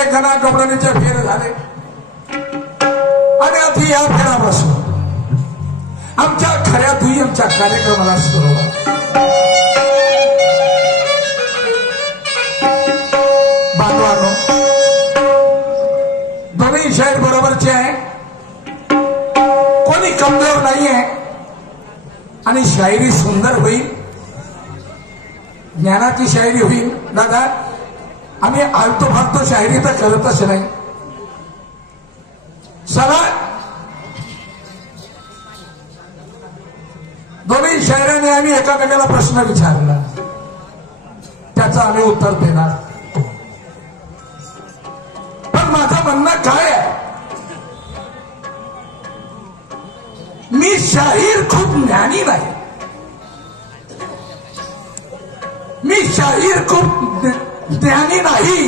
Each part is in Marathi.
आमचे गणा गबडणीचे फेर झाले आणि आता या फेरापासून आमच्या खऱ्या दुय्यमच्या कार्यक्रमाला सुरुवात. बांधवांनो, दोन्ही शाहीर बरोबरचे आहे, कोणी कमजोर नाही आहे आणि शायरी सुंदर होईल, ज्ञानाची शायरी होईल. दादा, आम्ही आलतो फालतो शायरी तर करतच नाही. चला, दोन्ही शायराने आम्ही एकामेकाला प्रश्न विचारला, त्याचं आम्ही उत्तर देणार. पण माझं म्हणणं काय आहे, मी शाहीर खूप ज्ञानी नाही, मी शाहीर खूप ज्ञानी नाही,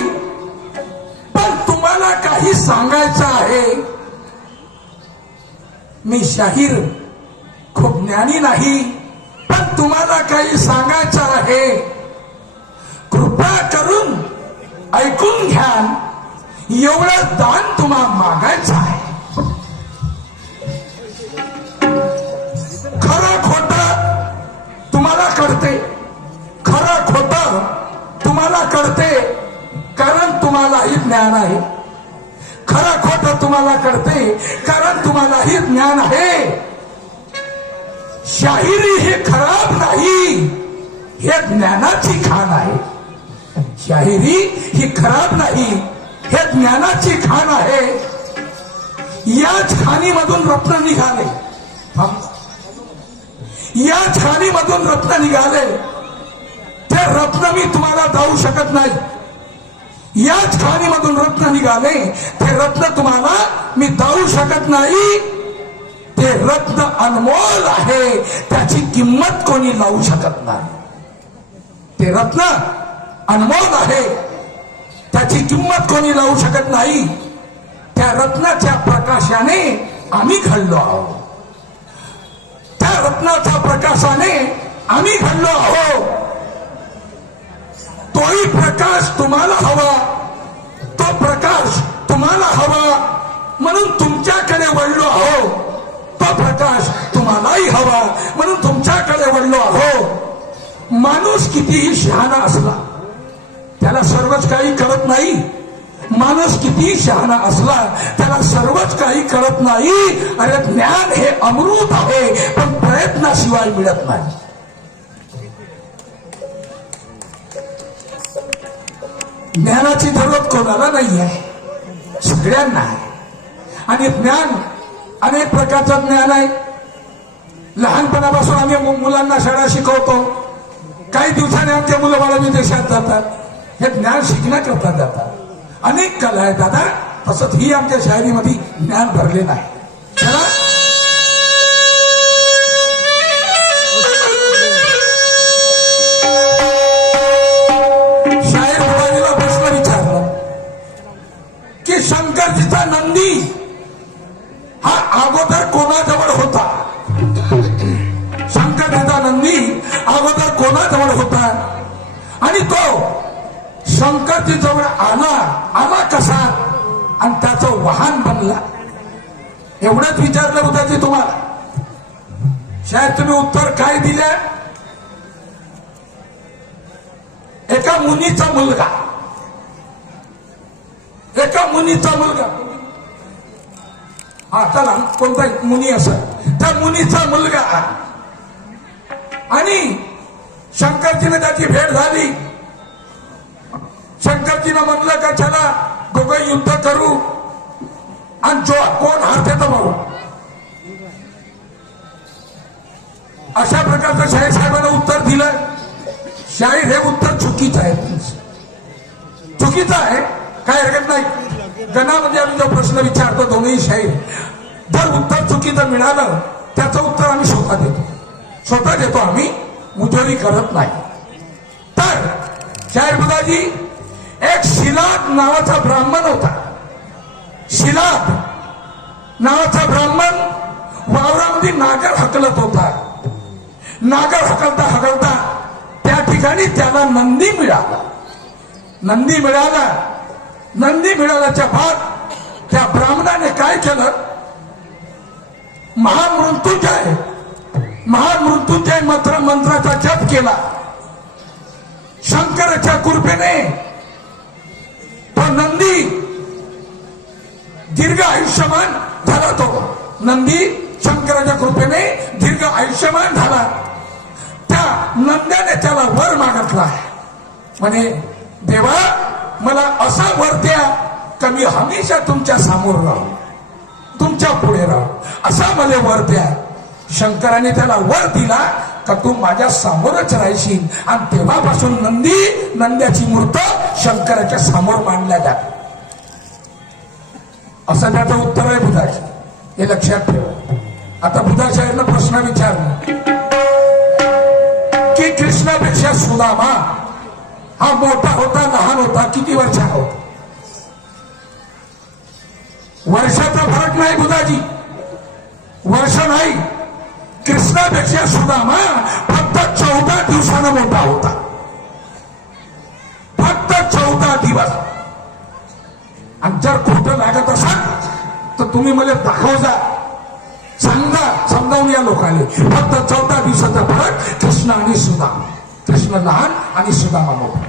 पण तुम्हाला काही सांगायचं आहे. मी शाहीर खूप ज्ञानी नाही, पण तुम्हाला काही सांगायचं आहे. कृपा करून ऐकून घ्या, एवढं दान तुम्हाला मागायचं आहे. खरं खोटं तुम्हाला कळते, खरं खोटं तुम्हाला कळते, कारण तुम्हालाही ज्ञान आहे. खरं खोटं तुम्हाला कळते, कारण तुम्हालाही ज्ञान आहे. शाहिरी हे खराब नाही, हे ज्ञानाची खाण आहे. शाहिरी ही खराब नाही, हे ज्ञानाची खाण आहे. याच खाणीमधून रत्न निघाले, याच खाणीमधून रत्न निघाले. ते रत्न मी तुम्हाला देऊ शकत नाही. याच खाणीमधून रत्न निघाले, ते रत्न तुम्हाला मी देऊ शकत नाही. ते रत्न अनमोल आहे, त्याची किंमत कोणी लावू शकत नाही. ते रत्न अनमोल आहे, त्याची किंमत कोणी लावू शकत नाही. त्या रत्नाच्या प्रकाशाने आम्ही घडलो आहोत. त्या रत्नाच्या प्रकाशाने आम्ही घडलो आहोत. तोही प्रकाश तुम्हाला हवा, तो प्रकाश तुम्हाला हवा, म्हणून तुमच्याकडे वळलो आहोत. तो प्रकाश तुम्हालाही हवा, म्हणून तुमच्याकडे वळलो आहोत. माणूस कितीही शहाणा असला, त्याला सर्वच काही कळत नाही. माणूस कितीही शहाणा असला, त्याला सर्वच काही कळत नाही. अरे, ज्ञान हे अमृत आहे, पण प्रयत्नाशिवाय मिळत नाही. ज्ञानाची जरूरत कोणाला नाही आहे, सगळ्यांना आहे. आणि ज्ञान अनेक प्रकारचं ज्ञान आहे. लहानपणापासून आम्ही मुलांना शाळा शिकवतो. काही दिवसांनी आमच्या मुलं बाळ विदेशात जातात, हे ज्ञान शिकण्याकरता जातात. अनेक कला आहेत दादा, तसंच ही आमच्या शायरीमध्ये ज्ञान भरले नाही. चला, शाहीर बुवाजीला प्रश्न विचारला की शंकरजीचा नंदी हा अगोदर कोणाजवळ होता? शंकरजीचा नंदी अगोदर कोणाजवळ होता? आणि तो शंकरजी जवळ आला कसा आणि त्याचं वाहन बनला? एवढंच विचारलं होतं की तुम्हाला. शायद तुम्ही उत्तर काय दिलं? एका मुनीचा मुलगा, एका मुनीचा मुलगा, हा चला कोणता मुनी असं, त्या मुनीचा मुलगा आणि शंकरजीने त्याची भेट झाली. शंकरजीनं म्हणलं का चला दोघं युद्ध करू आणि जो कोण हारते तो बघू. अशा प्रकारचं शाहीर साहेबांना उत्तर दिलं. शाहीर हे उत्तर चुकीचं आहे, चुकीचं आहे, काय हरकत नाही. गणामध्ये आम्ही जो प्रश्न विचारतो दोन्ही शाहीर, जर उत्तर चुकीचं मिळालं त्याचं उत्तर आम्ही स्वतः देतो आम्ही, मुजोरी करत नाही. तर शाहीर बुवाजी, एक शिलाद नावाचा ब्राह्मण होता. शिलाद नावाचा ब्राह्मण वावरामध्ये नागर हकलत होता. नागर हकलता हकलता त्या ठिकाणी त्याला नंदी मिळाला. नंदी मिळाला नंदी मिळाल्याच्या बाद त्या ब्राह्मणाने काय केलं, महामृत्युंजय मंत्राचा जप केला. शंकराच्या कृपेने तो नंदी दीर्घ आयुष्यमान झाला. तो नंदी शंकराच्या कृपेने दीर्घ आयुष्यमान झाला. त्या नंद्याने त्याला वर मागितला, म्हणे देवा मला असा वर द्या का मी हमेशा तुमच्या समोर राहू, तुमच्या पुढे राहू, असा मला वर द्या. शंकराने त्याला वर दिला का तू माझ्या समोरच राहशील. आणि तेव्हापासून नंद्याची मूर्त शंकराच्या समोर मांडल्या जाते. असं त्याचं उत्तर आहे बुधाचं, हे लक्षात ठेव. आता बुधाचार्यानं प्रश्न विचारला की कृष्णापेक्षा सुदामा हा मोठा होता लहान होता, किती वर्षाचा होता? वर्षाचा फरक नाही बुधाजी, वर्ष नाही. कृष्णापेक्षा सुदामा फक्त 14 दिवसानं मोठा होता, फक्त 14 दिवस. आणि जर खोटं लागत असाल तर तुम्ही मला दाखव जा, समजावून या लोकांनी. फक्त 14 दिवसाचा फरक कृष्ण आणि सुदामा, कृष्ण लहान आणि सुदामा मोठा.